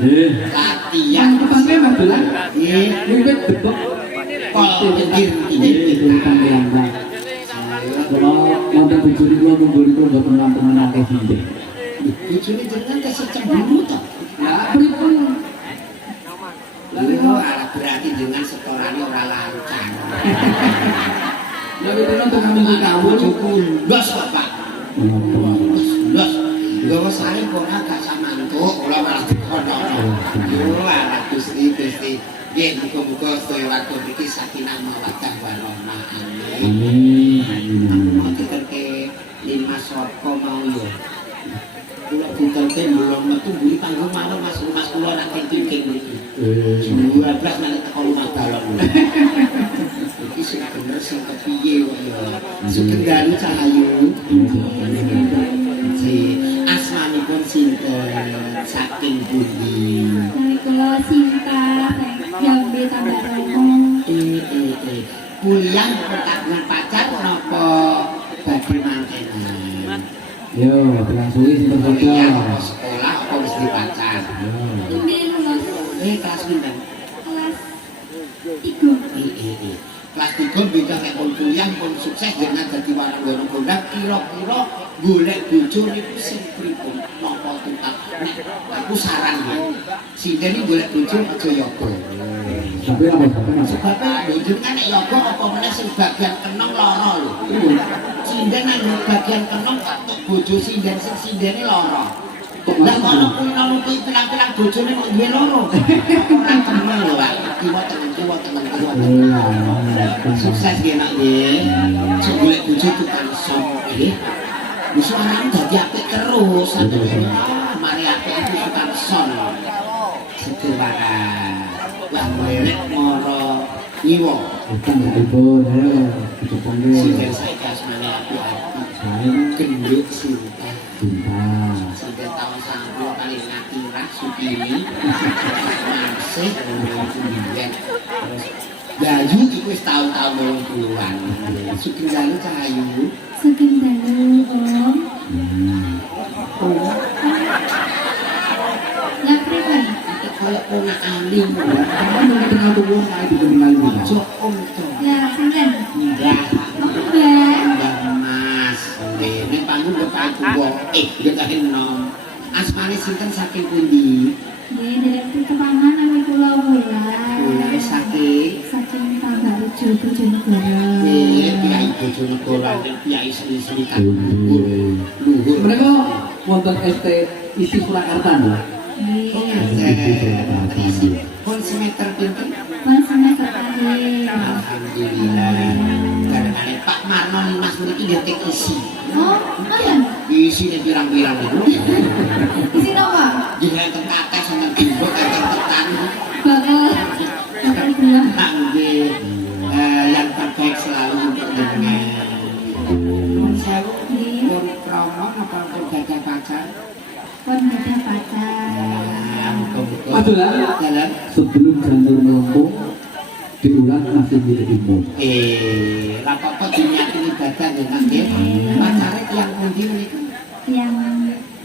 Latihan depannya magelang. Wiwit debek. Kol pinggir kalau nanti bujuri gua memberi gua buat teman-teman akeh sini. Bujuri jenengan kasih cemburu toh. Lah pripun? Lalu berarti dengan setorannya orang lancar. Lalu itu untuk kami kamu cukup los pak. Los. Gak sari kok agak samantuk. Kalau malah dikono. Yo anak gusti. Dia muka-muka sedaya warga mriki sakinah mawaddah warahmah. Amin. Amin. Terke lima saka mau yo. Kula ditelke mulon metu mburi panggung mawon Mas kula nak kengking mriki. 12 nang teko rumah dalem. Iki sing bener sing kepiye kok ya. Sugeng Cahayu. Si asmanipun sinten saking pundi? Kula Sinta yang di Tambarono. Kuliah pertama pacar napa badhe mantenan? Yo, langsung sinten saja. Sekolah apa wis dipacar? Ini lulus Kelas pinten? kelas 3. Kelas 3 beda nek pun kuliah pun sukses dengan dadi warang-warang gondang kira-kira golek bojo niku sing pripun napa tuntas nek aku saran ya sindene golek bojo aja yoga Tapi apa sebabnya bojo kan nek yoga apa meneh sing bagian kenong lara lho sinden nang bagian kenong tok bojo sinden sing sindene lara lah kono kuwi pilang-pilang bojone kok duwe loro ora temen lho Pak kiwa tengen sukses nggih nak nggih golek bojo tukang sop nggih wis ana dadi apik terus mari apik itu tukang son sekewaran wah merek moro nyiwa Betul, sinden saiki asmane apik genduk Sinta Sinta tahun 90 kali ngakirah Sukini masih kemudian terus Dayu itu wis tahun-tahun 80-an Sugeng Dalu Cahayu Sugeng Dalu Om. Lah pripun? Kayak ponakan tengah tubuh saya dikenal ojo om to Lah sinten? Mbah Mbak. Mbah Mas ini panggung depan tubuh gak nom asmane sinten saking pundi Nggih, direktur kepaman nami kula Wulan. saking Tambarejo Bojonegoro. Kiai Bojonegoro Kiai seni-seni kan luhur mereka wonten ST isi Surakarta lho. pun semester pinten Mas semester akhir. alhamdulillah karena Pak Marno Mas mriki ngetik isi Oh, mana? isi pirang-pirang niku Isi apa? jenengan kates wonten timbuk enten tetan Bakal bilang nggih yang terbaik selalu untuk jenengan pun sewu pun promo apa pun gagal pacar pun beda pacar. Adalah jalan sebelum janur melengkung diulang masih milik umum. Apa-apa dinyakin ibadah dengan nggih. Pacare tiyang pundi niku? Yang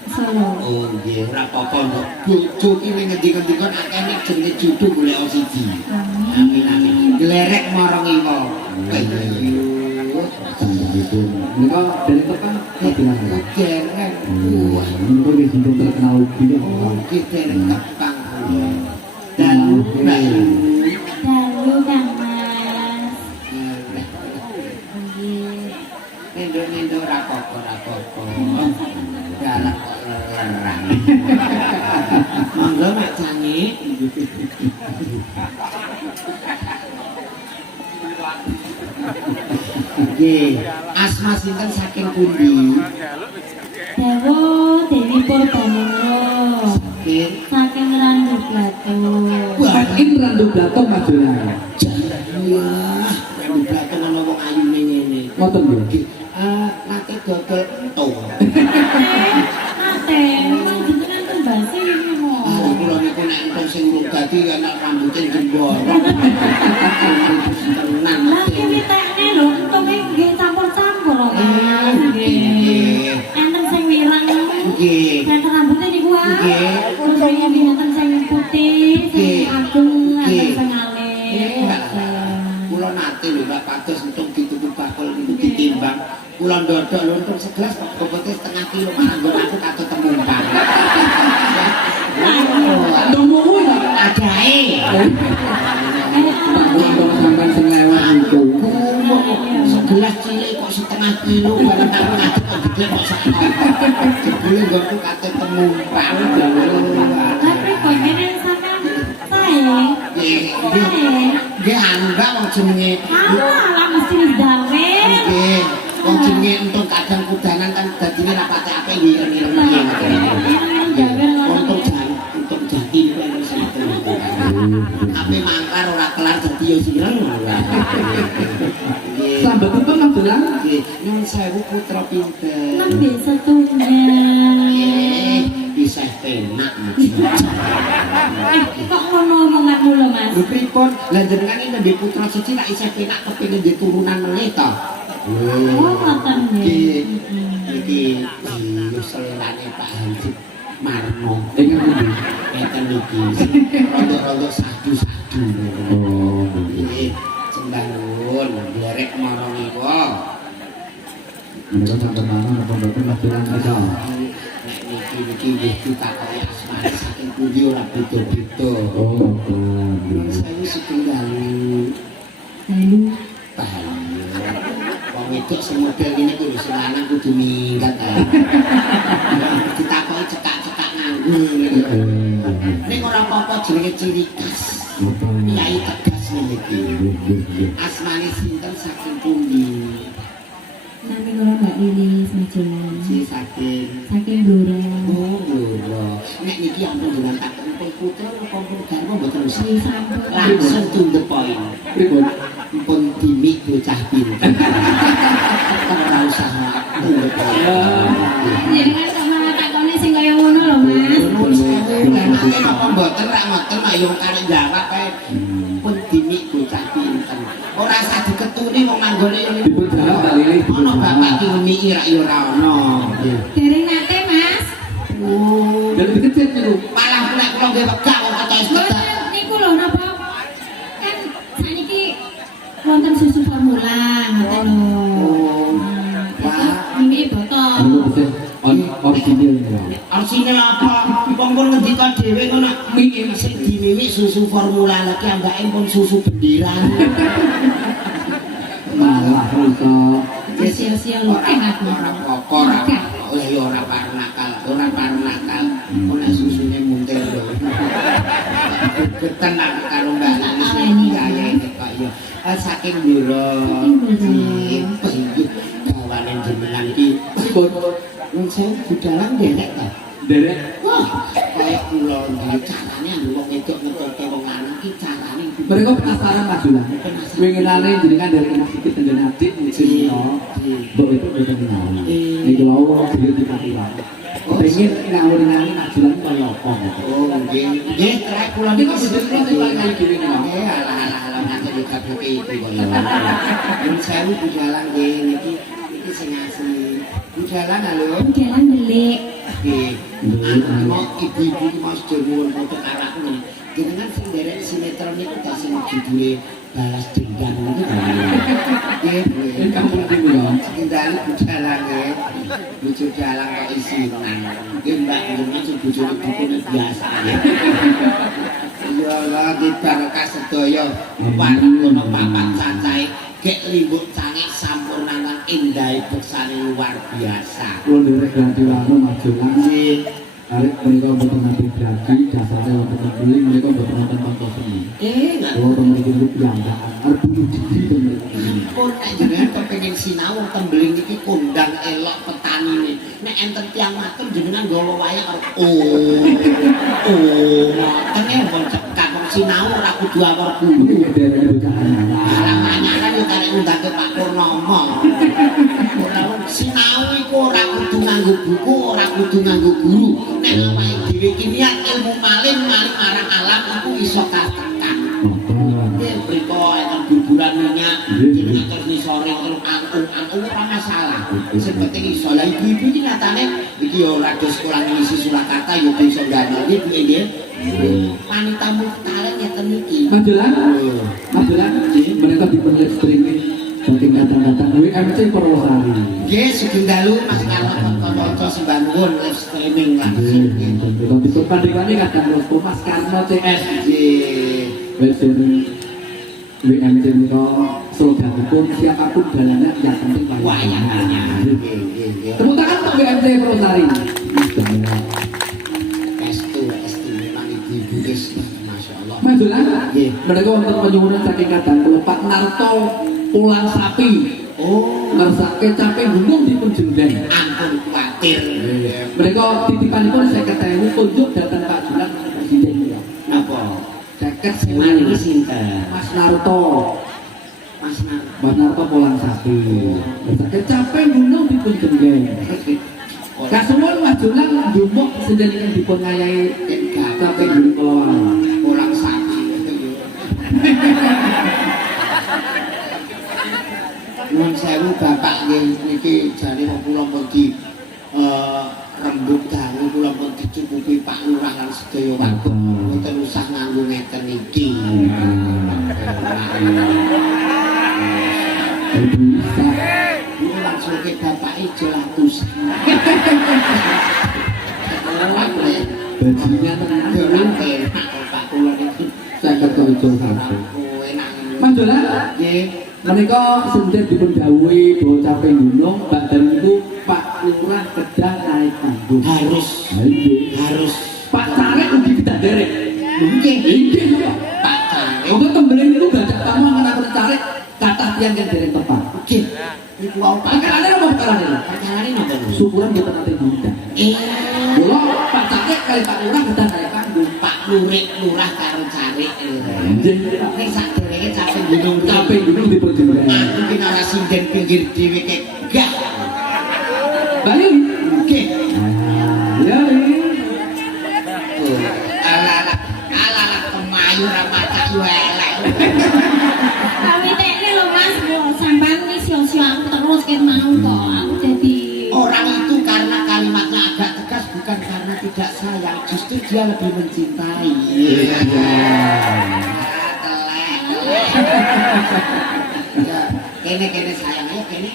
Solo. Oh nggih, ora apa-apa nduk. Bojo ki ning ngendi-endi kon akeh nek jenenge judu golek siji. Amin amin. Glerek marang iwa. Itu mereka dari tekan bilang Glerek. Wah, mereka di sini terkenal juga. kita rekam. Dan Dalu Kang Mas. Nendo rapopo. Galak lerang. Monggo Mak Cani. Nggih, asma sinten saking pundi? Dewo Dewi Purbalingga. Saking Randu Blatu. Saking Randu Blatung Magelang. Wah, Randu Blatung ana wong ayune ngene. Ngoten nggih. Nate dodol entung. Nate, memang jenengan kembasi ini kok. Kula niku nek entung sing urung dadi anak rambute jembor. Tenang. Lah iki tekne lho, entungnya nggih campur-campur kok. Enten sing wirang. Nggih. Enten rambutnya niku wae. Nggih. Terus wingi enten sing ndodok lho untuk segelas kok bobotnya setengah kilo malah gue aku katut temumpang. Tunggu ya. Adae. Untuk sampai sing lewat itu. Segelas cilik kok setengah kilo barang karo ngadeg kok gede kok sakno. Jebule gue aku katut temumpang. Tapi kok ngene sampean sae. Nggih anu gak wong jenenge. Lah mesti wis gawe. Nggih. Wong jenenge entuk kadang kudanan kan dadine ra pate apik ngirim-ngirim untuk jadi tapi mangkar ora kelar dadi yo sireng Sambat itu kan bilang nyun sewu putra pinter Nembe setunggal. bisa penak Kok ngono omonganmu lho, Mas? lho pripun lan jenengan iki nembe putra siji nek isih penak kepengin duwe turunan meneh to Oh, ngoten nggih. iki yo selerane Pak Hansip Marno ingin lebih. ngeten iki rondo-rondo sadu-sadu Oh, nggih sembah nuwun blerek marang niku mereka sampai mana apa betul masih ada. nek niki nggih ditakoki asmane saking pundi ora beda-beda Oh, betul. saya setunggal Lalu tahan wong wedok sing model ngene kuwi sing lanang kudu minggat ditakoki cekak-cekak nganggur ning ora apa-apa jenenge ciri khas Kiai tegas ngene iki asmane sinten saking pundi nami kula Mbak Lilis Majalah. si saking Saking Blora. oh lho nek niki ampun jenengan tak pun putra apa pun garwa mboten usah Wis sampun. langsung to the point Ribut. pun dimik bocah pinter ora usah to the point Jadi kan kok malah takone sing kaya ngono lho, Mas. apa mboten rak ngoten ayo karek jawab kae pun dimik bocah pinter ora usah diketuni wong manggone Ribut jalan kali ini. ono bapak ki ngemi rak yo ora ono Dereng nate, Mas. Dan lebih kecil itu. malah nek kula nggih wegah wong kata wis kedak Mboten niku lho napa kan saniki wonten susu formula ngoten lho. Terus mimi botol. Ini bisa original ya. artine apa wong pun ngendika dhewe ngono mimi sing dimimi susu formula lagi ambake pun susu bendiran Malah rusak. Sia-sia lho kan aku. ora apa-apa ora ya ora parah nakal kok nek susune muntir lho ketenan karo Mbak Nani ya kok ya saking Blora gawane jenengan iki Ribut. wong sing budalan derek ta Derek. wah kaya kula nggih carane anggo wong wedok ngetokke wong lanang iki carane Mereka penasaran Mas Julan. Winginane jenengan dari kena sikit dan adik sini no. Mbok itu udah kenal. Nek lawang dia dikatilan. Pengen ngawur-ngawur Mas Julan kaya apa gitu. oh nggih trek kula Ini niki kok bisa terus paling kayak gini nih. nggih alah nanti dikabuke itu kok ya wong sewu budalan nggih niki sing asli budalan halo Jalan delik. nggih mau ibu-ibu iki mau sedaya nuwun foto anakku nih jenengan sing derek sinetron niku ta sing judule balas dendam niku nggih Ini kamu nanti ya. kendali budalan nggih bojo dalang kok isinan nggih mbak jenengan sing bojone buku biasa nggih ya Allah di barokah sedaya warung kono papat cacahe gek limbuk cangik sampurnanan indah beksane luar biasa Kalau derek ganti warna Mas Julan. nggih Arek mereka buat nanti berarti dasarnya untuk membeli mereka buat nonton tonton seni. nggak Kalau mereka itu yang harus bunuh diri dan mereka ini. pun nek jenengan kepengin sinau tembeling iki kondang elok petani ini nek enten tiyang matur jenengan gawa wayang karo ngoten pun cekak wong sinau ora kudu awor Mungkin guru ya derek bocah anak. alang anyaran yo karek ngundangke Pak Purnomo ora sinau iku ora kudu nganggo buku ora kudu nganggo guru nek awake dhewe iki niat ilmu maling marang alam iku iso katekan Priko enten buburan minyak, jenengan terus nisore terus angkung ora masalah. Sing penting iso. Lah ibu-ibu iki nyatane iki yo rada sekolah ngisi Surakarta yo iso ngandel iki Bu nggih. Wanita multalen ngeten iki. Majalah, majalah, mereka di live streaming saking datang-datang WMC Purwosari. Nggih, sugeng dalu Mas Karno kanca sembah nuwun live streaming langsung. Kalau di pandegane kadang terus Mas Karno CS. Nggih. Versi WMC menika sloganipun siapapun jalannya yang penting Wayangannya. wayang. Nggih. Tepuk tangan untuk WMC Purwosari. Estu memang ibu wis masyaallah. Majulah. Nggih. Mereka wonten penyuwunan saking kadang kula Pak Narto Pulang Sapi. Oh, Ngersake capek gunung dipun jendeng. ampun kuwatir. Mereka titipanipun 50.000 kunjuk datang Pak Julan Presiden ya. Napa? 50.000 Maringi sinten? Mas Narto. Mas Narto. Mas Narto Pulang Sapi. Ngersake capek gunung dipun jendeng. Kasuwun Mas Julan njumuk sejenengan dipun ngayahi capek gunung kelawang. Pulang sapi. Nuwun sewu Bapak nggih niki jane kula pun di rembug dangu kula pun dicukupi Pak Lurah lan sedaya warga. Mboten usah nganggo ngeten iki. Bisa. Iku langsung ke Bapak Jelatus. Bajunya tenang. Ora enak Pak kula niki. Saya ketujuh satu. Enak. Mas Julan. Nggih. Menika senjen dipun dawuhi bahwa capek gunung badan itu Pak Lurah kedah naik panggung. Harus Harus. Pak Carek ugi kedah derek. mungkin Inggih Pak Carek. Untuk tembelin itu gajah tamu anak Carek kata tiang yang derek tepat. Oke. Iku wau Pak. Perkarane apa perkarane? Pacarane napa niku? Syukuran kita nanti bunda. Mula Pak Carek kali Pak Lurah kedah naik panggung. Pak Lurik Lurah karo Carek. Inggih. Nek sadurunge capek gunung Capek gunung dipun jendeng. aku ki ora sinden pinggir dhewe kek gah. Bayu. Oke. Ya. Ala kemayu ra macak yo elek. Tapi tekne lho Mas, sampean wis sio-sio aku terus ket mau kok. Aku jadi Orang itu karena kalimatnya agak tegas bukan karena tidak sayang, justru dia lebih mencintai. Iya. Ya, kene sayang aja kene.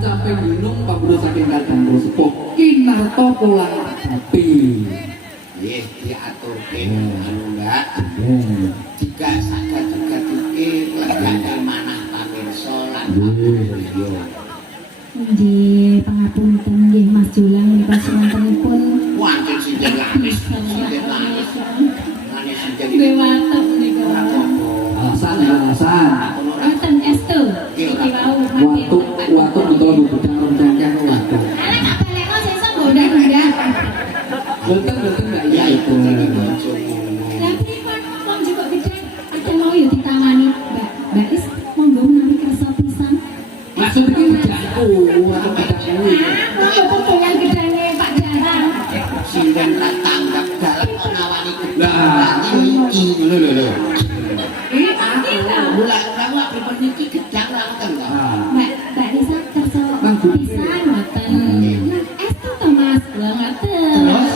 Capek gunung Pak Bro saking kadang terus Kinarto Pulang Sapi. Nggih, diaturke anu Mbak. Jika saged-saged iki legane manah pamirsa lan yo. nggih pangapunten nggih Mas Julang menika semantenipun. Wonten sinten lanis, sinten lanis. Lanis sinten Nggih watuk niku. ora apa-apa. Alasan. Wonten estu. Iki wau Waktu betul budang rencangkang waktu. Ala tak balekno sesuk gonda-gonda. Betul enggak Ya ya itu itu. tadi bojo ngono. Lah pripun wong juga gede ada mau ya ditawani Mbak Is monggo menawi kersa pisan. Maksud iki jago atau padaku. Mau ya pokokan gedane Pak Jarang. Sinten ra tanggap dalem nawani gedang iki lho. Iki lho. Mulai ora pripun iki gedang ra ngoten lho. Mbak Isa kersa pisan ngoten. Nah, estu to Mas, lho ngoten. Terus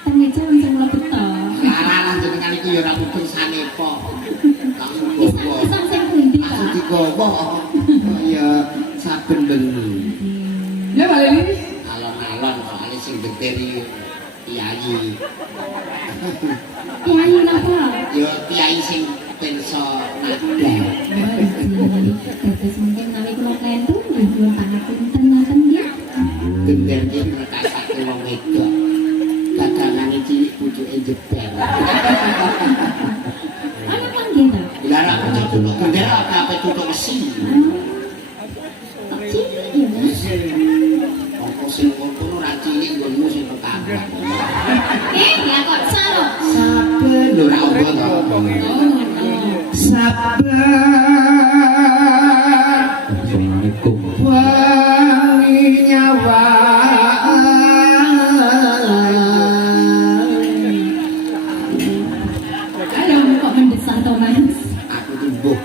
Tengeja langsung mlebu to. laranan jenengan iku ya ora mudeng sanepa. Langsung Bisa gowo. bisa sing pundi Langsung Pak? digowo. Ya saben bengi. Ya balik ini. Alon-alon soalnya sing geteri kiai. Kiai napa? Ya kiai sing pirsa nada. Terus mungkin menawi kula klentu nyuwun pangapunten ngoten nggih. Gender iki nekasake wong wedok. Kadangane cilik pucuke jebel. Ana pun nggih to. Lah ra pucuk gender apa tutuk besi. Kok cilik ya Mas? Apa sing ngono ora cilik nggonmu sing ketabrak. Ya kok saro. Saben lho ora apa to. Saben Assalamualaikum. wangi nyawa. Ayo kok mendesak to Mas? Aku tumbuh.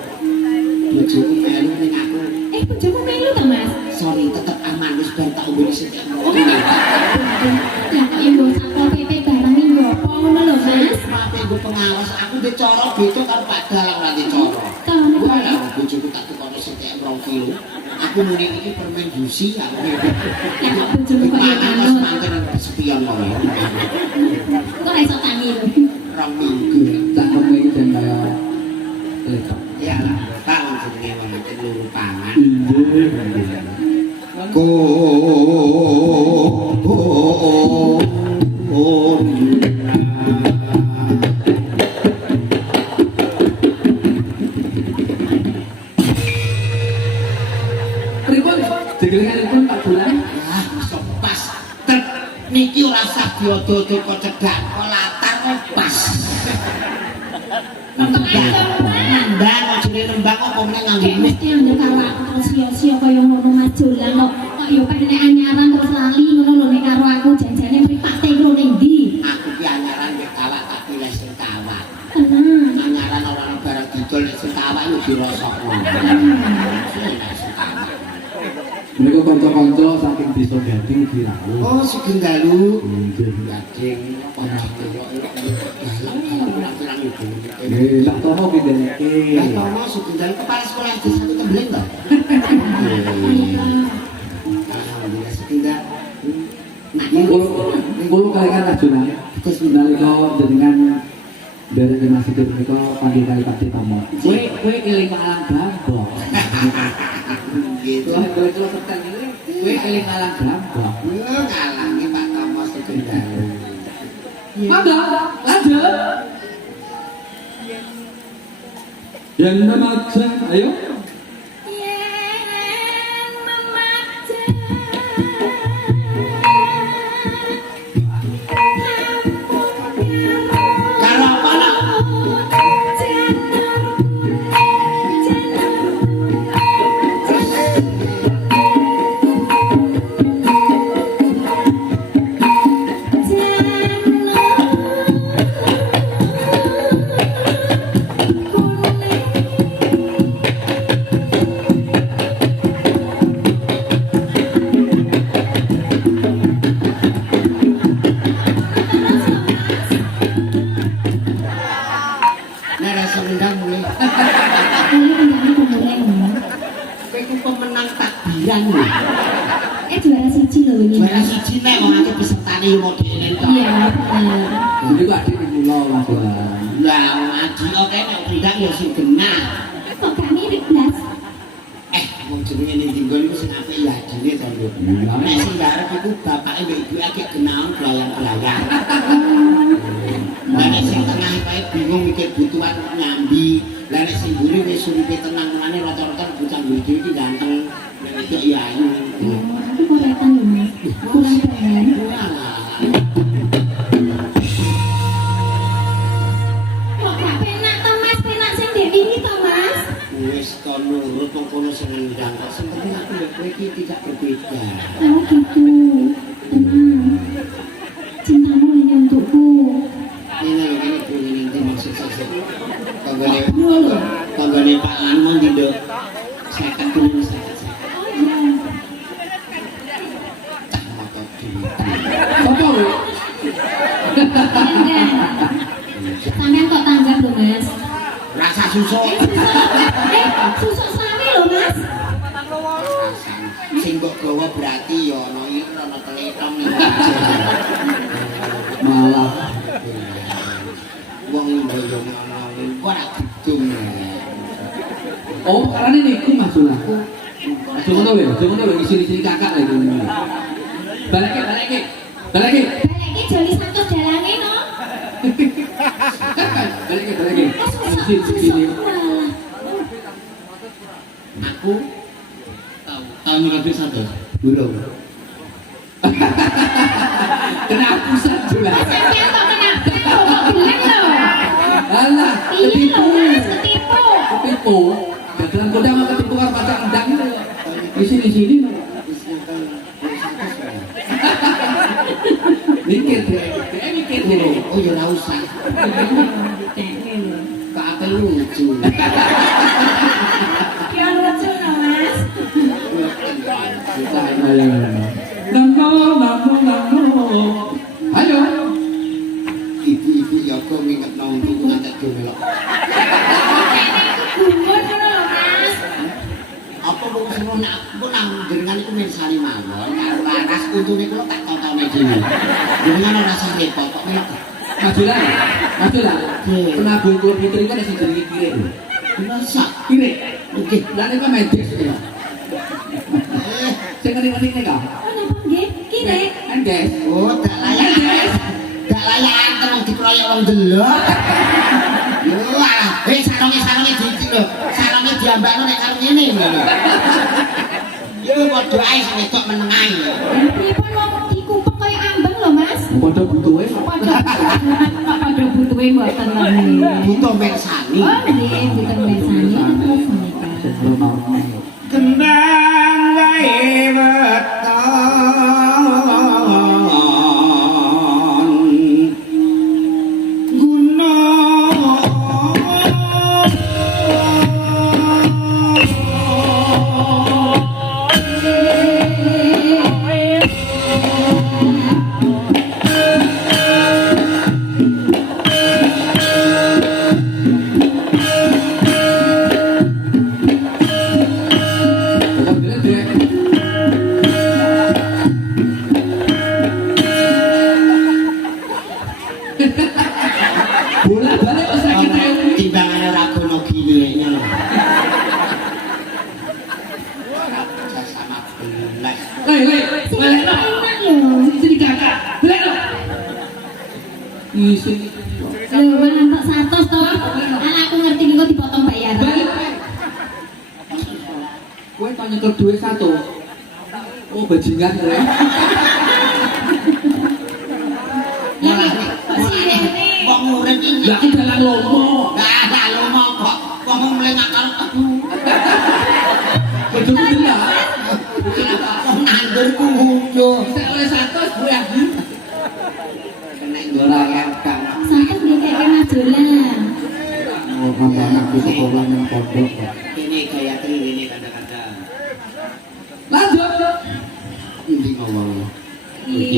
Bojoku melu ning aku. Bojomu melu to Mas? Sorry, tetep aman wis ben tak umur sithik. Ya kok yang nggo satpol PP barang iki nggo apa ngono lho Mas? Mate nggo pengawas, aku ndek cara beda karo Pak Dalang ora ndek cara. Tahun Wah, apa? bojoku tak tukono sithik 2 kilo. Aku muni iki permen juicy aku. Ya kok bojomu kok ya Mangan manut. mangan sepion wae. Kok ora iso tangi lho. 2 minggu. Cangkem iki jan kaya lekap. Ya lah, tak jenenge wong iki luru pangan. Iya. Ko Pripun? Digelengan Pak Bulan. ah iso pas. Tet niki ora usah diodo-odo kok cedhak kok latar kok pas. Nembang kok jenenge nembang apa meneh nganggo Kayak mesti yang karo aku terus sia-sia kaya ngono Mas Jolang kok yo pengen anyaran terus lali ngono lho nek karo aku janjane mripate karo ning ndi? aku ki anyaran wis kawak tapi lek sing kawak. Tenang. Anyaran ora ana barang didol nek sing kawak yo dirasakno. Mereka kanca-kanca saking desa Gading dirawuh. Oh, Sugeng Dalu. Nggih. Gading apa Nggih, sak tomo pindeleke. Lah Tomo Sugeng Dalu kepala sekolah SD 1 Tembeling to? Alhamdulillah Sugeng Dalu. Nah, Kulo kalian rajunan. Terus nalika jenengan dari masjid menika panggil kali Pak Tomo. Kowe eling alang Bambok. gitu. Kowe tekan iki kowe eling alang Bambok. Ngalangi Pak Tomo Sugeng Dalu. Mangga, lanjut. Yang remaja, ayo. Yen memaja Karo apa nak? Nek rasa mendang mulai. Kowe ku pemenang takbiran lho. Juara siji lho ini. Juara siji nek wong akeh pesertane yo modele tok. Iya, bener. Jadi kok adik kula Mas. Lah ngaji oke nek ndang yo sing genah. Kok gak mirip blas? Wong jenenge ning dinggon iku sing apik ya adine to lho. Nek sing garep iku bapake mbek ibuke akeh genaon blayang-blayang. Lah nek sing tengah kae bingung mikir butuhan nyambi. Lah nek sing mburi wis uripe tenang menane rata-rata bocah mburi iki ganteng. Nek iki ya ayu. Aku koretan lho Mas. Kurang bahan. Kok gak penak to Mas? Penak sing dek wingi to Mas? Wis to nurut wong kono sing ndang kok sing penting aku mbek kowe iki tidak berbeda. Oh gitu. Tenang. Cintamu hanya untukku. Ini bunyi maksud saya. Tanggane Pak An mau ndok. Saya kan dulu saya. Oh iya. Tak moto di. Sopo lho? Enggak. Sampean kok tanggap lho Mas? Rasa susu. Susuk sami lho Mas. Sing mbok gawa berarti ya ana iki ana teletong ning. Malah Wong mboyo ngono ora gedung. oh, karena niku Mas Ulah. Jangan tahu ya, jangan tahu isi kakak lagi. Balik. Baleke joli 100 dalange no. Balik. Susuk. Walah. Aku tahun lebih satu. Belum. Kena pusat juga. Sampai kok kena kok bilang loh. Alah, Iya ketipu. loh mas, ketipu. Ketipu. Dalam kota mah ketipu kan macam endang itu. Di sini loh. Mikir deh, mikir deh. Oh ya nggak usah. Tak apa lucu. Ya lucu loh mas. Namo. Ayo. Ibu-ibu ya kok nginget nong itu ngajak dulu. Gugur kan loh mas. Apa kok semua nak kok nang jenengan itu main sari mawon karo laras untune kula tak tonton dhewe. Jenengan ora rasa repot kok melok. Majulah. Penabung klub itu kan sing jenenge kire. Masa Kire. Oke, lah nek medis ya. Sing ngerti-ngerti nek kok. Oh napa nggih? Kire. Endes. oh tak layak. Tak layak terus dikeroyok wong delok. Yo alah, sarunge dicik lho. Sarunge diambakno nek karo ngene lho. Yo padha ae sing wedok meneng ae. Pripun wong dikumpul kaya ambeng lho mas. Padha butuhe. Pada butuhe mboten lho. Butuh mersani. Oh nggih, butuh mirsani terus menika. Kendang wae weton gunung Bolak-balik kok sakit ae. timbangannya ragono gilirnya lho. Sama belas. Balik lo. Enak lho. Sini kakak. Balik lo. Isi. Lho mantuk 100 to. Anakku ngerti niku dipotong bayaran. Balik. Kowe tak nyekel duit 1. Oh, bajingan kowe. Kok ngurip iki? Lah iki dalan lomo. Lah lomo kok mlengak karo aku. Betul betul. Kok nandur ku muncul. Saya oleh 100 gue ya. Kena ora kang. Sampai nggih kayak majulan. Oh, anak di sekolah yang pondok. Ini gaya tri ini kadang-kadang. Lanjut. Ini ngomong. Ini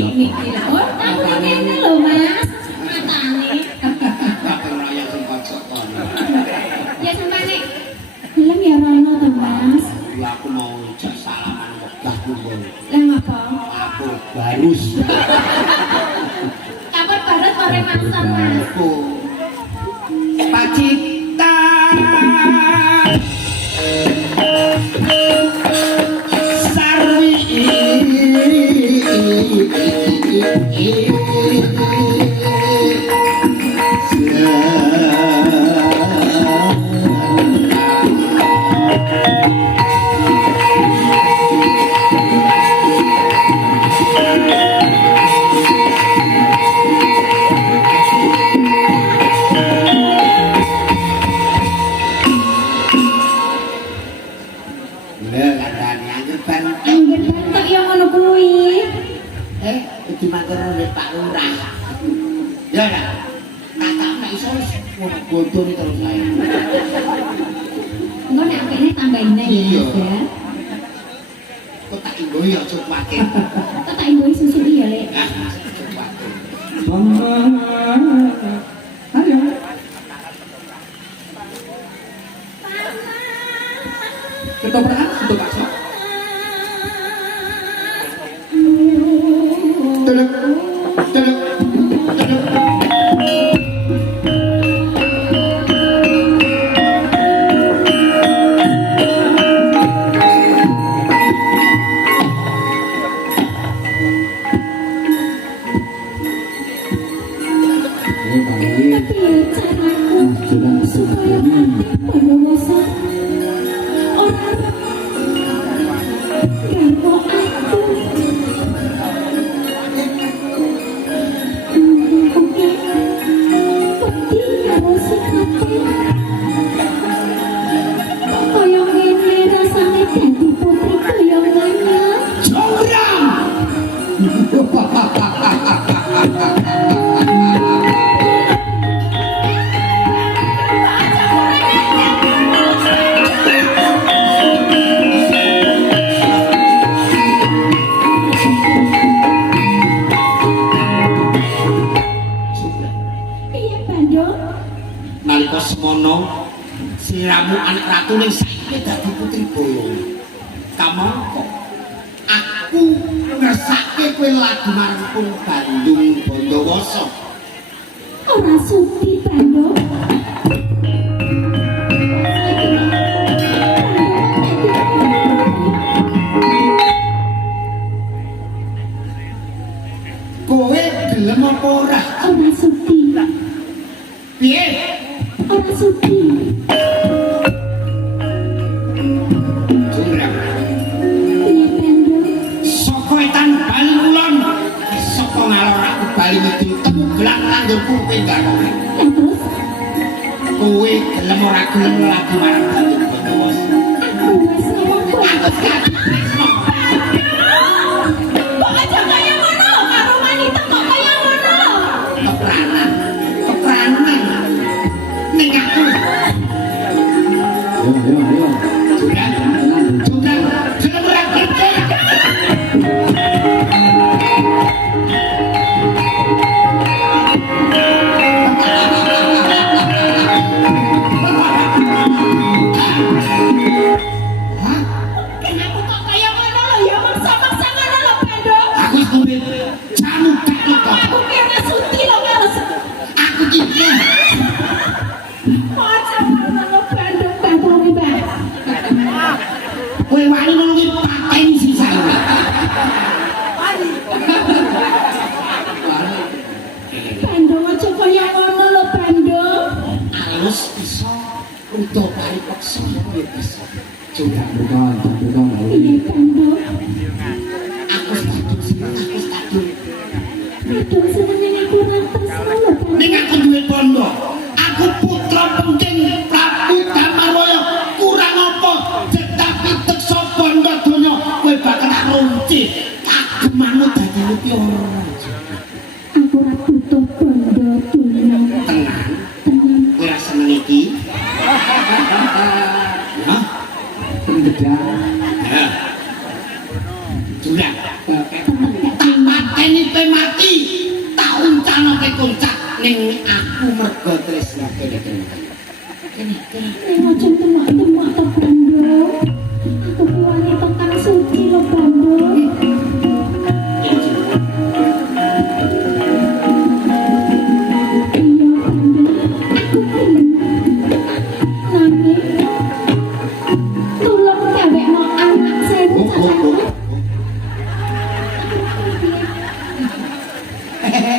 oh, aku ngene lho Mas. Matane. Apa ora yang sing kocok kon. Ya sampane. Film ya rono to Mas. Ya aku mau ucap salaman wegah kumpul. Lah ngapa? Aku barus. Kapan barat sore masak Mas. Aku Pacita Sarwi Angger bentuk yang ngono kuwi. Itu matur nek Pak Lurah. Ya ora. Kakak nek iso bodoh terus ae. Engko nek kene tambahin aja Iya. Mas ya. Kok tak inggo ya cepake. Kok tak imbuhi susu ya Lek. Ah, cepake. Ayo. Ketoprak itu bakso. Teluk, teluk, teluk. Ini balik. Kepiye caraku Sudah supaya ini. pada bosan orang watune saiki dadi putri boyong. Kamangka aku ngersake kowe lagi marang pun Bandung Bondowoso. Ora suti Bandung. Kowe gelem apa ora? Ora suti. Piye? Ora suti. Jurang. Piye Bandung? Saka etan Bali Kulon, saka ngalor aku Bali Ngidul temu gelang tanggurku kowe garwane. Ya terus Kowe gelem ora gelem lagi marang Bandung Bondowoso. aku wis ngomong kowe. Kok aja kaya ngono karo wanita kok kaya ngono. Kepranan ning aku Yo. jurang gelem ora kerja. Hah? Kenapa kok kaya ngono lho ya maksa-maksa ngono lho Bandung. Aku wis ngombe jamu tak kok. Aku kira suti lho karo Aku ki macam ngono lho Bandung Bandung Mbak. kowe wani nulungi pateni sisa. Bandung aja kaya ngono lho Bandung. Alus iso udo paripaksa ya bisa. Jurang Bukan. Iya Bandung. aku stadion. Aduh seneng aku rantes lho Bandung. Ning aku duwe bondo. Aku putra penting Prabu Damarwaya. Kurang apa tetapi teksa bondo donya kowe bakal tak runci. Kagemanmu dadi mutiara. Aku ora butuh bondo dunya. Tenang, Tenang. kowe ra seneng iki. Hah? Gedang. Ya. Jurang. Tenang gak Tak mateni kowe mati. Tak uncalake kuncak ning aku mergo tresno kene. Ning ojo temak-temak to Bandung. Aku ku wanita kang suci lho Bandung. Iya Bandung. Aku gelem. Nanging tulung dewekno anak sewu cacahe.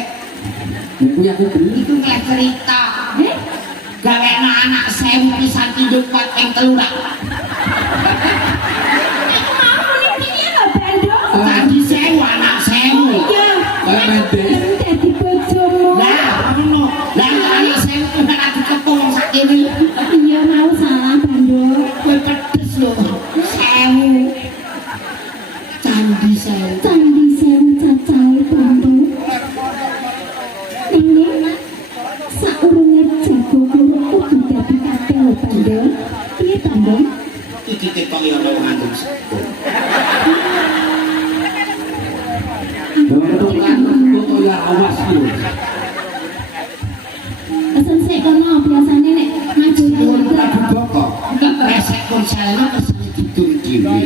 Niku ya aku beli. Iku ngelak cerita. Eh? Gawekno anak sewu pisan pindho kuat ing telurak. Aku mau muni piye lho Bandung? Tadi sewu anak sewu. Iya. Kayak mendes. Gelem dadi bojomu. Lah, ngono. Lah anak sewu kuwi ora dikepung sakene. Iya mau salah Bandung. Kowe pedes lho. Sewu. Candi sewu. Candi sewu cacahe Bandung. Nanging saurunge jago kudu dadi kabeh lho Bandung. Piye Bandung? Iki ketongi ana wong ngandung sego. Bawa tulang kok ya awas lho. Pesen sik kono biasane nek maju Nuwun nyuwun Prabu Boko. Resek konselnya kesane didur dhewe.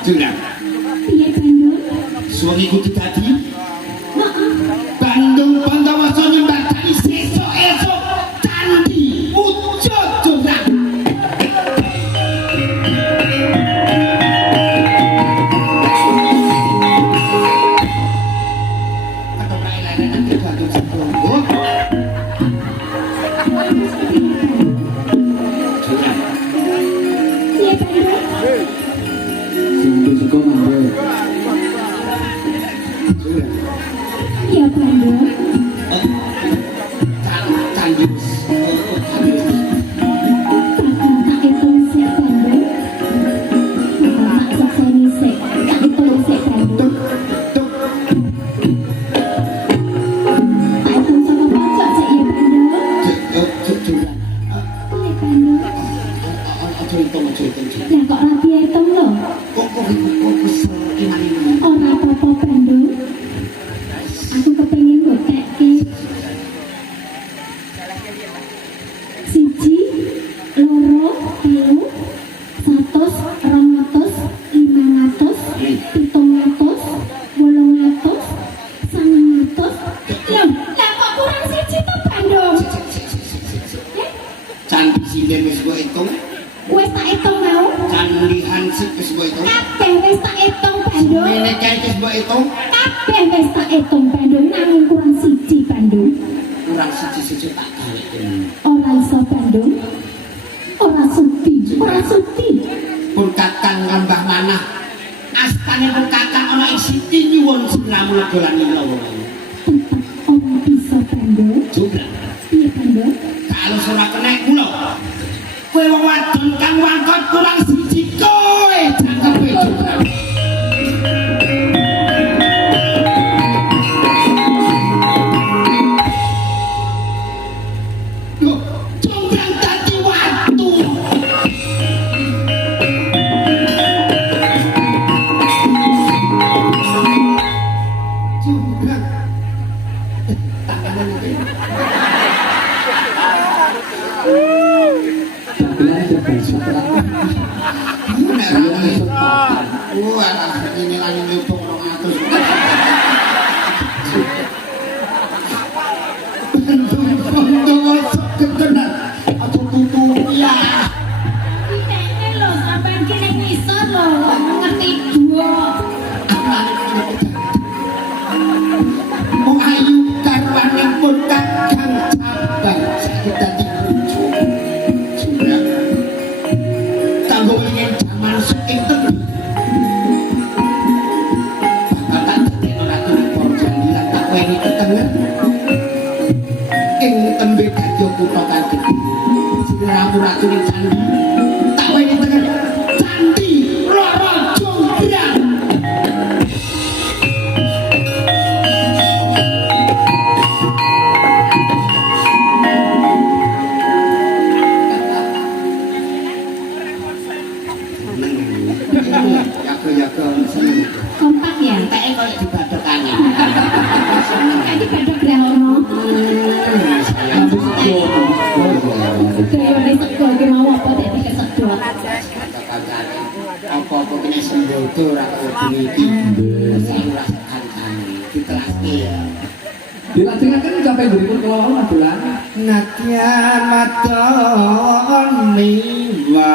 Jurang. piye Bandung? Suami ku dadi Heeh. Bandung Bondowoso nyembadani sesuk-esuk candi wujud jurang. Piye Bandung? Sing suka mangga. Iya Bandung. Candi Bakal tak hitung sik Bandung. Bakal tak sakseni sik. Tak hitung sik Bandung. Tak hitung saka pojok sik ya Bandung. Piye Bandung? Lah kok ra diitung lho? Ora apa-apa Bandung. Aku kepengin nggotekke 1, wis tak hitung mau. Candi Hansip wis mbok itu. Kabeh wis tak hitung Bandung. Mene kae wis mbok itu. Kabeh wis tak hitung Bandung nanging kurang siji Bandung. Kurang siji-siji tak gawe. Ora iso Bandung. Ora sudi, ora sudi. Pun kakang ngambah manah. Astane pun kakang ana ing siti nyuwun sinamu dolan menawa. Tetep ora bisa Bandung. Juga. Piye Bandung? Kalau ora kena kula. Kowe wong wadon kang wangkot kurang siji kowe jangkepe juga. Loh, jombrang dadi watu. Jombrang. Tanganan iki. Bilang coba setelah Wah, ini lagi nyutung 200. Bendung ketenan. Aku tutup ya. Ini lho sampean kene ngisor lho, ngerti dua. Wong ayu karwanipun kakang cabang sakit dadi bojo. Sudah. Kanggo ingin jaman saking tebu. Bapak tak ratu Porjandilan tak weni ketengen. Ing tembe kadya kutha kang gedhe. Siramu ratu ning candi. Tak weni tengen. Candi Loro Jonggrang. Yaku seneng. Kompak ya. Enteke koyo dibadhok angin. Kayak di Bandung Grahono. Kayak wis sego iki mau apa dadi kesedot. Apa-apa kene sembodo ora kudu iki. Sing rasakan kami diteraske ya. dilatihkan sampai berikut kelawar adalah Natya maton miwa.